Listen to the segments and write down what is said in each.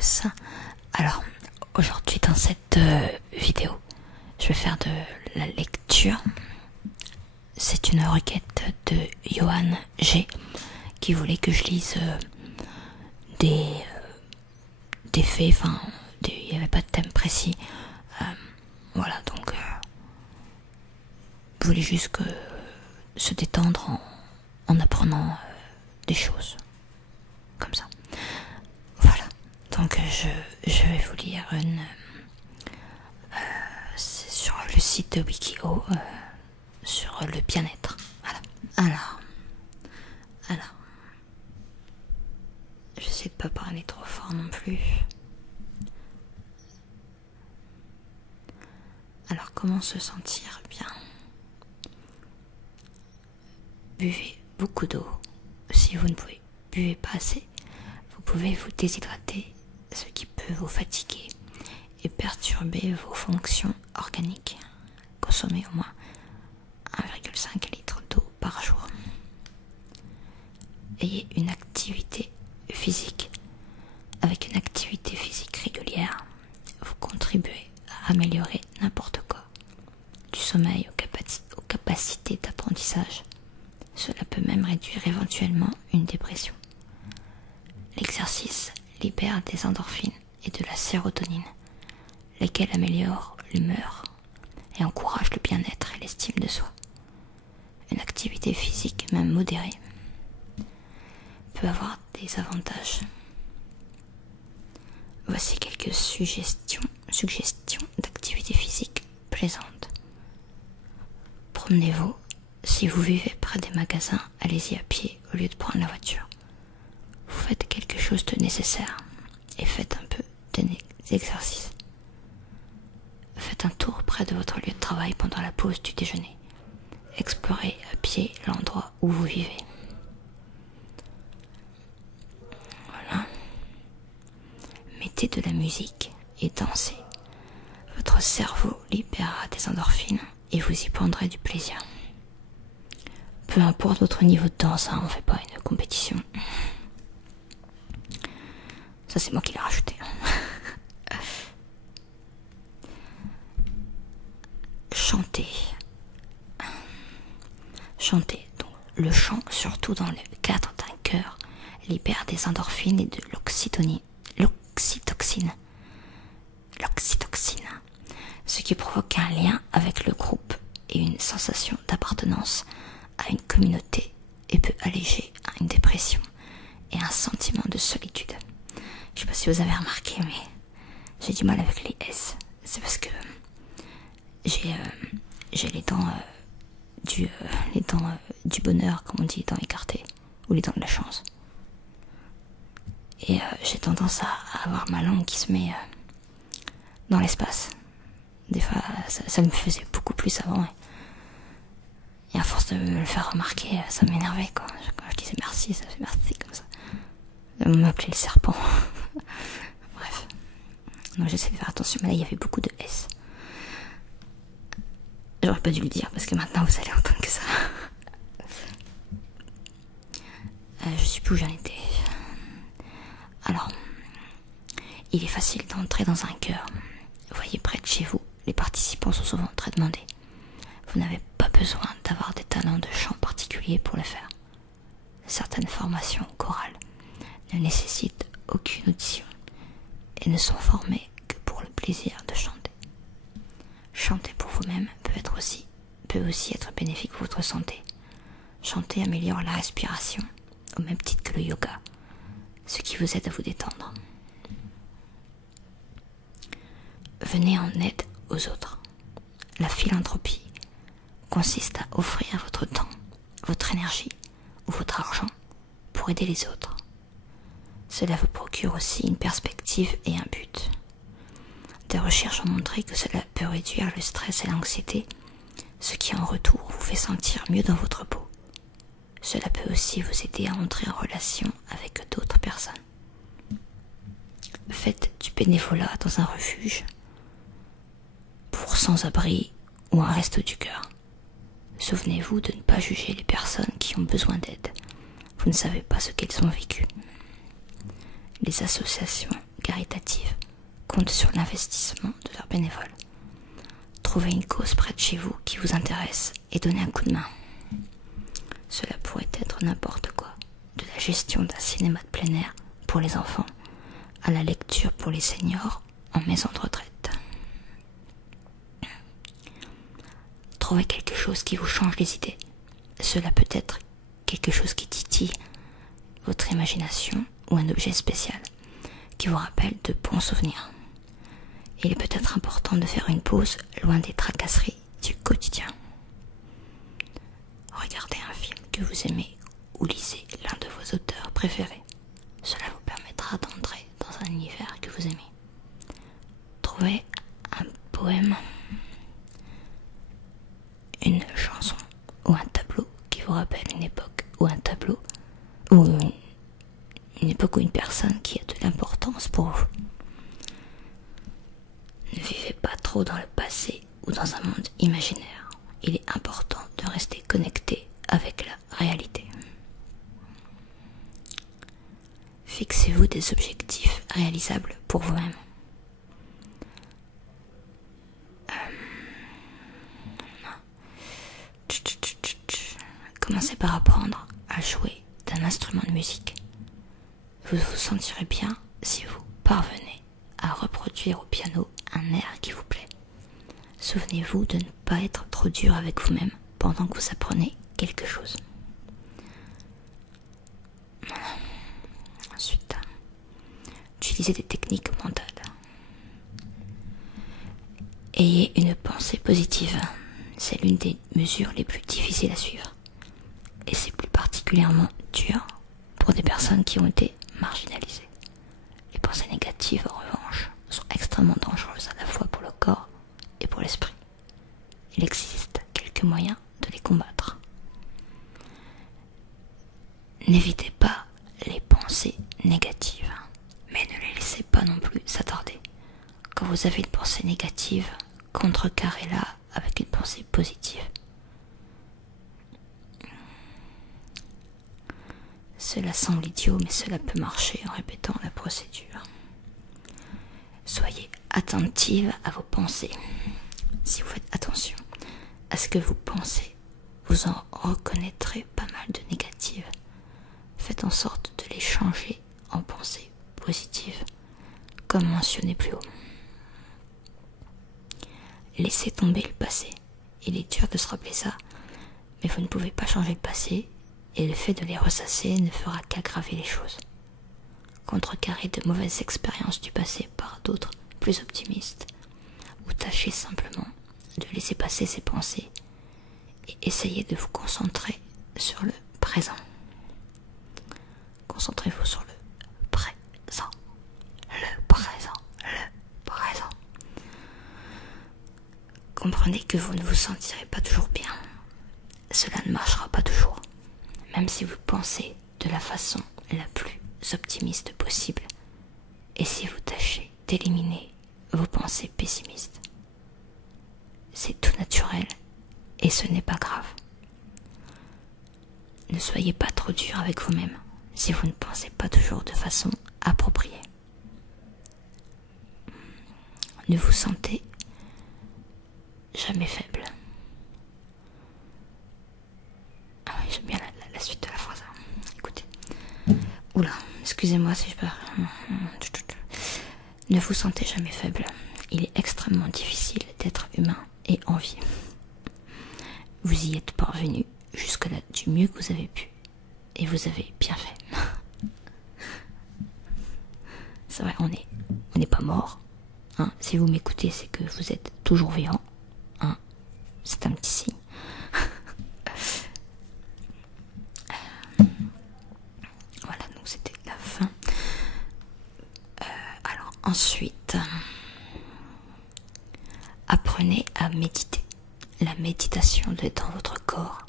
tous. Alors aujourd'hui dans cette vidéo je vais faire de la lecture. C'est une requête de Johan G qui voulait que je lise des faits, enfin il n'y avait pas de thème précis. Voilà, donc je voulais juste se détendre en apprenant des choses comme ça. Voilà, donc je vais vous lire c'est sur le site de Wikio, sur le bien-être. Voilà. Alors, j'essaie de pas parler trop fort non plus. Alors, comment se sentir bien? Buvez beaucoup d'eau. Si vous ne buvez pas assez, vous pouvez vous déshydrater, ce qui peut vous fatiguer et perturber vos fonctions organiques. Consommez au moins 1,5 litre d'eau par jour. Ayez une activité physique. Avec une activité physique régulière, vous contribuez à améliorer n'importe quoi, du sommeil aux capacités d'apprentissage. Cela peut même réduire éventuellement une dépression. L'exercice libère des endorphines et de la sérotonine, lesquelles améliorent l'humeur et encouragent le bien-être et l'estime de soi. Une activité physique, même modérée, peut avoir des avantages. Voici quelques suggestions d'activités physiques plaisantes. Promenez-vous. Si vous vivez près des magasins, allez-y à pied au lieu de prendre la voiture. Vous faites quelque chose de nécessaire et faites un peu d'exercice. Faites un tour près de votre lieu de travail pendant la pause du déjeuner. Explorez à pied l'endroit où vous vivez. Voilà. Mettez de la musique et dansez. Votre cerveau libérera des endorphines et vous y prendrez du plaisir. Peu importe votre niveau de danse, hein, on ne fait pas une compétition. Ça c'est moi qui l'ai rajouté. Chanter. Chanter. Donc, le chant, surtout dans le cadre d'un chœur, libère des endorphines et de l'oxytocine, ce qui provoque un lien avec le groupe et une sensation d'appartenance à une communauté et peut alléger une dépression et un sentiment de solitude. Je sais pas si vous avez remarqué, mais j'ai du mal avec les S. C'est parce que j'ai les dents du bonheur, comme on dit, dents écartées, ou les dents de la chance. Et j'ai tendance à avoir ma langue qui se met dans l'espace. Des fois, ça me faisait beaucoup plus avant. Et à force de me le faire remarquer, ça m'énervait quoi. Quand je disais merci, ça fait merci comme ça. On m'appelait le serpent. Bref. Donc j'essaie de faire attention, mais là il y avait beaucoup de S. J'aurais pas dû le dire parce que maintenant vous allez entendre que ça. Je sais plus où j'en étais. Alors, il est facile d'entrer dans un chœur. Voyez près de chez vous, les participants sont souvent très demandés. Vous n'avez pas besoin d'avoir des talents de chant particuliers pour le faire. Certaines formations chorales ne nécessitent aucune audition et ne sont formées que pour le plaisir de chanter. Chanter pour vous-même peut aussi être bénéfique pour votre santé. Chanter améliore la respiration, au même titre que le yoga, ce qui vous aide à vous détendre. Venez en aide aux autres. La philanthropie consiste à offrir votre temps, votre énergie ou votre argent pour aider les autres. Cela vous procure aussi une perspective et un but. Des recherches ont montré que cela peut réduire le stress et l'anxiété, ce qui en retour vous fait sentir mieux dans votre peau. Cela peut aussi vous aider à entrer en relation avec d'autres personnes. Faites du bénévolat dans un refuge, pour sans-abri ou un resto du cœur. Souvenez-vous de ne pas juger les personnes qui ont besoin d'aide. Vous ne savez pas ce qu'elles ont vécu. Les associations caritatives comptent sur l'investissement de leurs bénévoles. Trouvez une cause près de chez vous qui vous intéresse et donnez un coup de main. Cela pourrait être n'importe quoi, de la gestion d'un cinéma de plein air pour les enfants à la lecture pour les seniors en maison de retraite. Trouvez quelque chose qui vous change les idées. Cela peut être quelque chose qui titille votre imagination ou un objet spécial qui vous rappelle de bons souvenirs. Il est peut-être important de faire une pause loin des tracasseries du quotidien. Regardez un film que vous aimez ou lisez l'un de vos auteurs préférés. Cela vous permettra d'entrer dans un univers que vous aimez. Trouvez un poème, une chanson ou un tableau qui vous rappelle une époque ou un tableau ou une époque ou une personne qui a de l'importance pour vous. Ne vivez pas trop dans le passé ou dans un monde imaginaire. Il est important de rester connecté avec la réalité. Fixez-vous des objectifs réalisables pour vous-même. Commencez par apprendre à jouer d'un instrument de musique. Vous vous sentirez bien si vous parvenez à reproduire au piano un air qui vous plaît. Souvenez-vous de ne pas être trop dur avec vous-même pendant que vous apprenez quelque chose. Voilà. Ensuite, utilisez des techniques mentales. Ayez une pensée positive. C'est l'une des mesures les plus difficiles à suivre. Et c'est plus particulièrement dur pour des personnes qui ont été marginalisées. Les pensées négatives, en revanche, sont extrêmement dangereuses à la fois pour le corps et pour l'esprit. Il existe quelques moyens de les combattre. N'évitez pas les pensées négatives, mais ne les laissez pas non plus s'attarder. Quand vous avez une pensée négative, contrecarrez-la avec une pensée positive. Cela semble idiot, mais cela peut marcher en répétant la procédure. Soyez attentive à vos pensées. Si vous faites attention à ce que vous pensez, vous en reconnaîtrez pas mal de négatives. Faites en sorte de les changer en pensées positives, comme mentionné plus haut. Laissez tomber le passé. Il est dur de se rappeler ça, mais vous ne pouvez pas changer le passé, et le fait de les ressasser ne fera qu'aggraver les choses. Contrecarrez de mauvaises expériences du passé par d'autres plus optimistes, ou tâchez simplement de laisser passer ces pensées et essayez de vous concentrer sur le présent. Concentrez-vous sur le présent, le présent, le présent. Comprenez que vous ne vous sentirez pas toujours bien. Cela ne marchera pas toujours, même si vous pensez de la façon la plus optimiste possible et si vous tâchez d'éliminer vos pensées pessimistes. C'est tout naturel et ce n'est pas grave. Ne soyez pas trop dur avec vous-même si vous ne pensez pas toujours de façon appropriée. Ne vous sentez jamais faible. Ah oui, j'aime bien la suite de la phrase. Écoutez. Oula, excusez-moi si je pars. Ne vous sentez jamais faible. Il est extrêmement difficile d'être humain et en vie. Vous y êtes parvenu jusque-là du mieux que vous avez pu. Et vous avez bien fait. C'est vrai, on n'est pas mort. Hein. Si vous m'écoutez, c'est que vous êtes toujours vivant. Hein. C'est un petit signe. Voilà, donc c'était la fin. Alors ensuite, apprenez à méditer. La méditation détend votre corps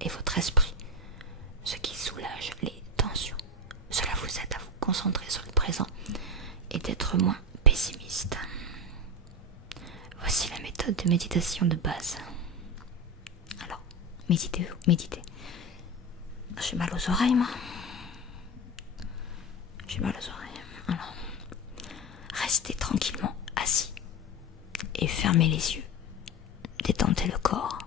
et votre esprit, ce qui soulage les tensions. Cela vous aide à vous concentrer sur le présent et d'être moins pessimiste. Voici la méthode de méditation de base. Alors, méditez. J'ai mal aux oreilles, moi. J'ai mal aux oreilles. Alors, restez tranquillement assis et fermez les yeux. Détendez le corps.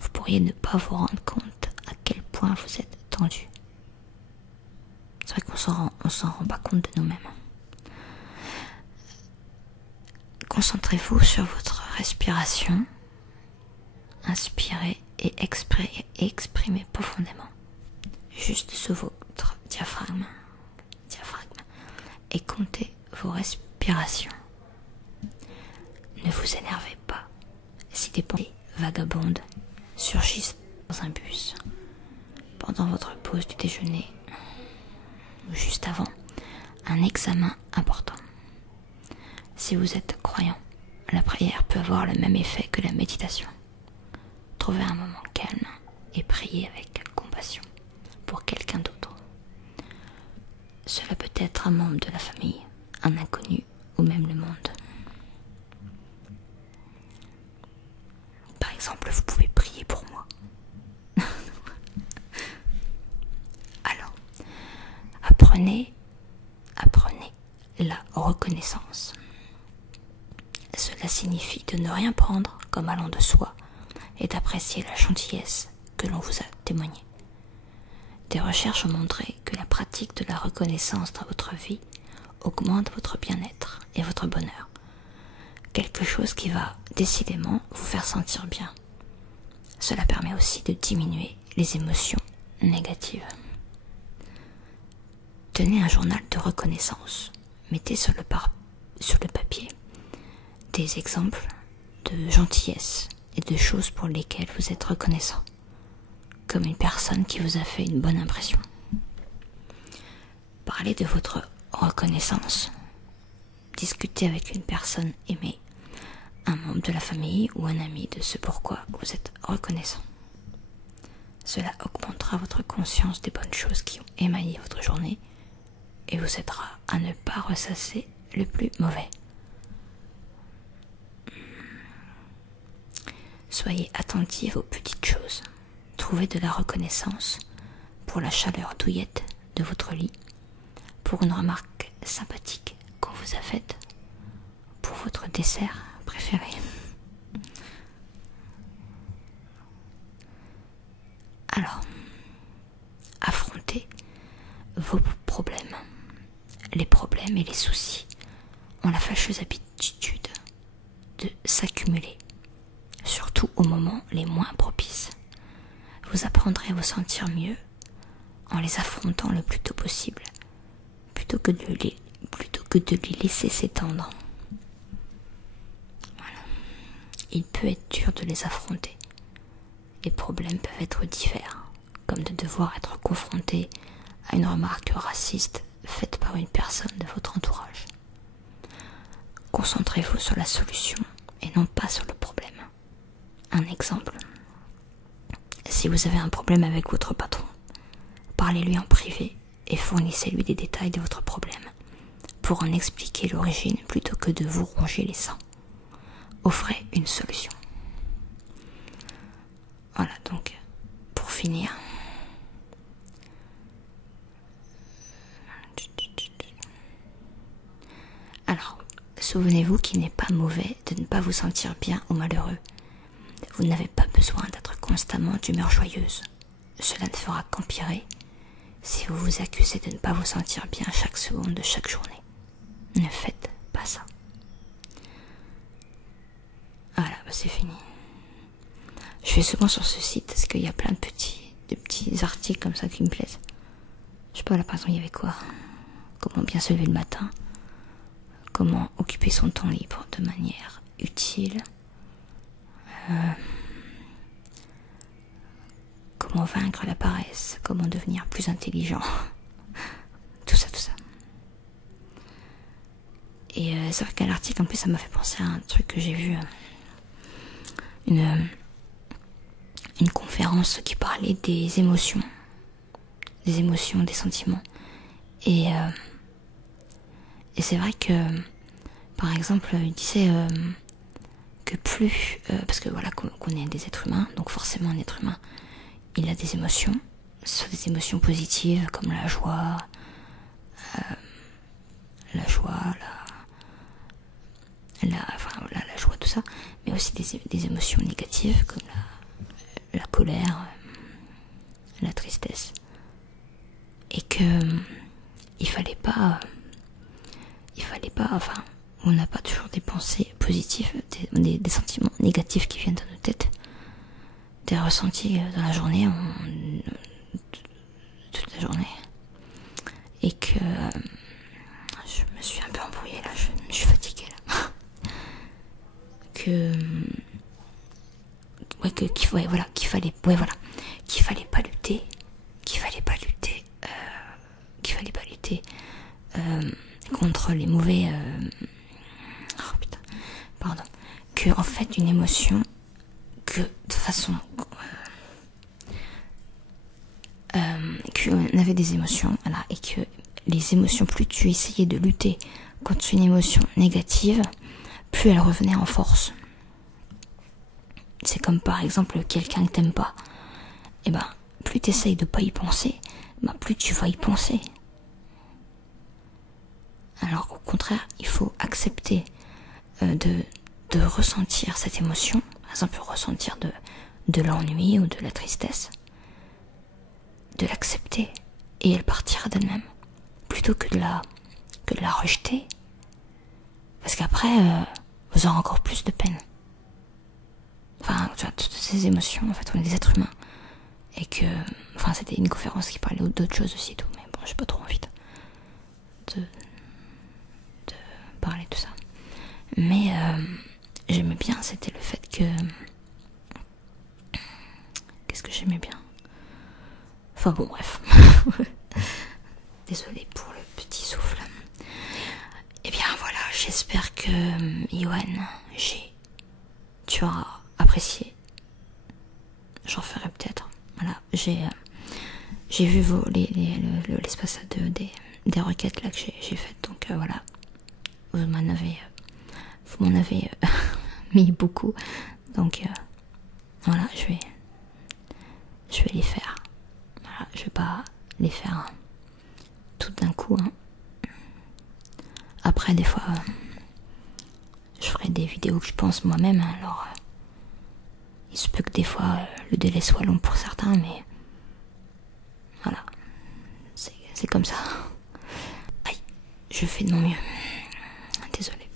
Vous pourriez ne pas vous rendre compte à quel point vous êtes tendu. C'est vrai qu'on s'en rend pas compte de nous-mêmes. Concentrez-vous sur votre respiration. Inspirez et exprimez profondément. Juste sous votre diaphragme. Et comptez vos respirations. Ne vous énervez pas si des pensées vagabondes surgissent dans un bus, pendant votre pause du déjeuner ou juste avant un examen important. Si vous êtes croyant, la prière peut avoir le même effet que la méditation. Trouvez un moment calme et priez avec compassion pour quelqu'un d'autre. Cela peut être un membre de la famille, un inconnu ou même le monde. Par exemple, vous pouvez prier pour moi. Alors, apprenez la reconnaissance. Cela signifie de ne rien prendre comme allant de soi et d'apprécier la gentillesse que l'on vous a témoignée. Des recherches ont montré que la pratique de la reconnaissance dans votre vie augmente votre bien-être et votre bonheur. Quelque chose qui va décidément vous faire sentir bien. Cela permet aussi de diminuer les émotions négatives. Tenez un journal de reconnaissance. Mettez sur le papier des exemples de gentillesse et de choses pour lesquelles vous êtes reconnaissant, comme une personne qui vous a fait une bonne impression. Parlez de votre reconnaissance. Discutez avec une personne aimée, un membre de la famille ou un ami de ce pourquoi vous êtes reconnaissant. Cela augmentera votre conscience des bonnes choses qui ont émaillé votre journée et vous aidera à ne pas ressasser le plus mauvais. Soyez attentifs aux petites choses. Trouvez de la reconnaissance pour la chaleur douillette de votre lit, pour une remarque sympathique qu'on vous a faite, pour votre dessert préféré. Alors, affrontez vos problèmes. Les problèmes et les soucis ont la fâcheuse habitude de s'accumuler, surtout aux moments les moins propices. Vous apprendrez à vous sentir mieux en les affrontant le plus tôt possible, plutôt que de les laisser s'étendre. Voilà. Il peut être dur de les affronter. Les problèmes peuvent être divers, comme de devoir être confronté à une remarque raciste faite par une personne de votre entourage. Concentrez-vous sur la solution et non pas sur le problème. Un exemple. Si vous avez un problème avec votre patron, parlez-lui en privé et fournissez-lui des détails de votre problème pour en expliquer l'origine plutôt que de vous ronger les seins. Offrez une solution. Voilà, donc, pour finir, alors, souvenez-vous qu'il n'est pas mauvais de ne pas vous sentir bien ou malheureux. Vous n'avez pas besoin d'être constamment d'humeur joyeuse. Cela ne fera qu'empirer si vous vous accusez de ne pas vous sentir bien chaque seconde de chaque journée. Ne faites pas ça. Voilà, c'est fini. Je vais souvent sur ce site parce qu'il y a plein de petits articles comme ça qui me plaisent. Je sais pas, là par exemple il y avait quoi? Comment bien se lever le matin? Comment occuper son temps libre de manière utile? Comment vaincre la paresse? Comment devenir plus intelligent? Tout ça. Et c'est vrai qu'à l'article en plus ça m'a fait penser à un truc que j'ai vu, une conférence qui parlait des émotions, des sentiments. Et c'est vrai que, par exemple, il disait que plus, parce que voilà, qu'on est des êtres humains, donc forcément un être humain, il a des émotions, soit des émotions positives comme la joie, la joie, enfin, voilà, la joie, tout ça, mais aussi des émotions négatives comme la colère, la tristesse. Et que il fallait pas, enfin, on n'a pas toujours des pensées positives, des sentiments négatifs qui viennent dans nos têtes, des ressentis dans la journée, toute la journée. Et que je me suis un peu embrouillée là, je suis fatiguée là. Qu'il fallait pas lutter, contre les mauvais, oh putain, pardon, que en fait une émotion, que de toute façon qu'on avait des émotions, voilà, et que les émotions, plus tu essayais de lutter contre une émotion négative, plus elle revenait en force. C'est comme par exemple quelqu'un que t'aimes pas, et ben plus t'essayes de pas y penser, ben plus tu vas y penser. Alors au contraire, il faut accepter de ressentir cette émotion, par exemple ressentir de l'ennui ou de la tristesse, de l'accepter et elle partira d'elle-même, plutôt que de la rejeter, parce qu'après vous aurez encore plus de peine. Enfin, tu vois, toutes ces émotions, en fait, on est des êtres humains, et que, enfin, c'était une conférence qui parlait d'autres choses aussi, tout, mais bon, j'ai pas trop envie de parler de tout ça. Mais j'aimais bien, c'était le fait que, qu'est-ce que j'aimais bien, enfin bon, bref. Désolée pour le petit souffle. Et bien voilà, j'espère que Yohan, tu auras apprécié. J'en ferai peut-être. Voilà, j'ai vu l'espace des requêtes là que j'ai faites, donc voilà, vous m'en avez mis beaucoup, donc voilà, je vais les faire. Voilà, je vais pas les faire tout d'un coup, hein. Après, des fois, je ferai des vidéos que je pense moi-même, alors il se peut que des fois le délai soit long pour certains, mais voilà, c'est comme ça. Aïe, je fais de mon mieux. Désolée.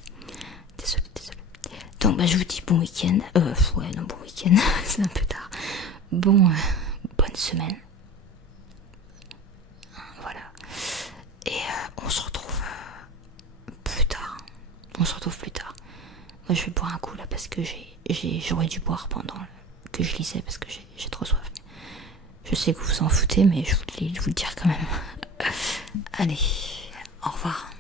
Donc bah je vous dis bon week-end. Ouais, non, bon week-end, c'est un peu tard. Bonne semaine. Voilà. Et on se retrouve plus tard. Moi je vais boire un coup là parce que j'aurais dû boire pendant que je lisais parce que j'ai trop soif. Je sais que vous vous en foutez, mais je voulais vous le dire quand même. Allez, au revoir.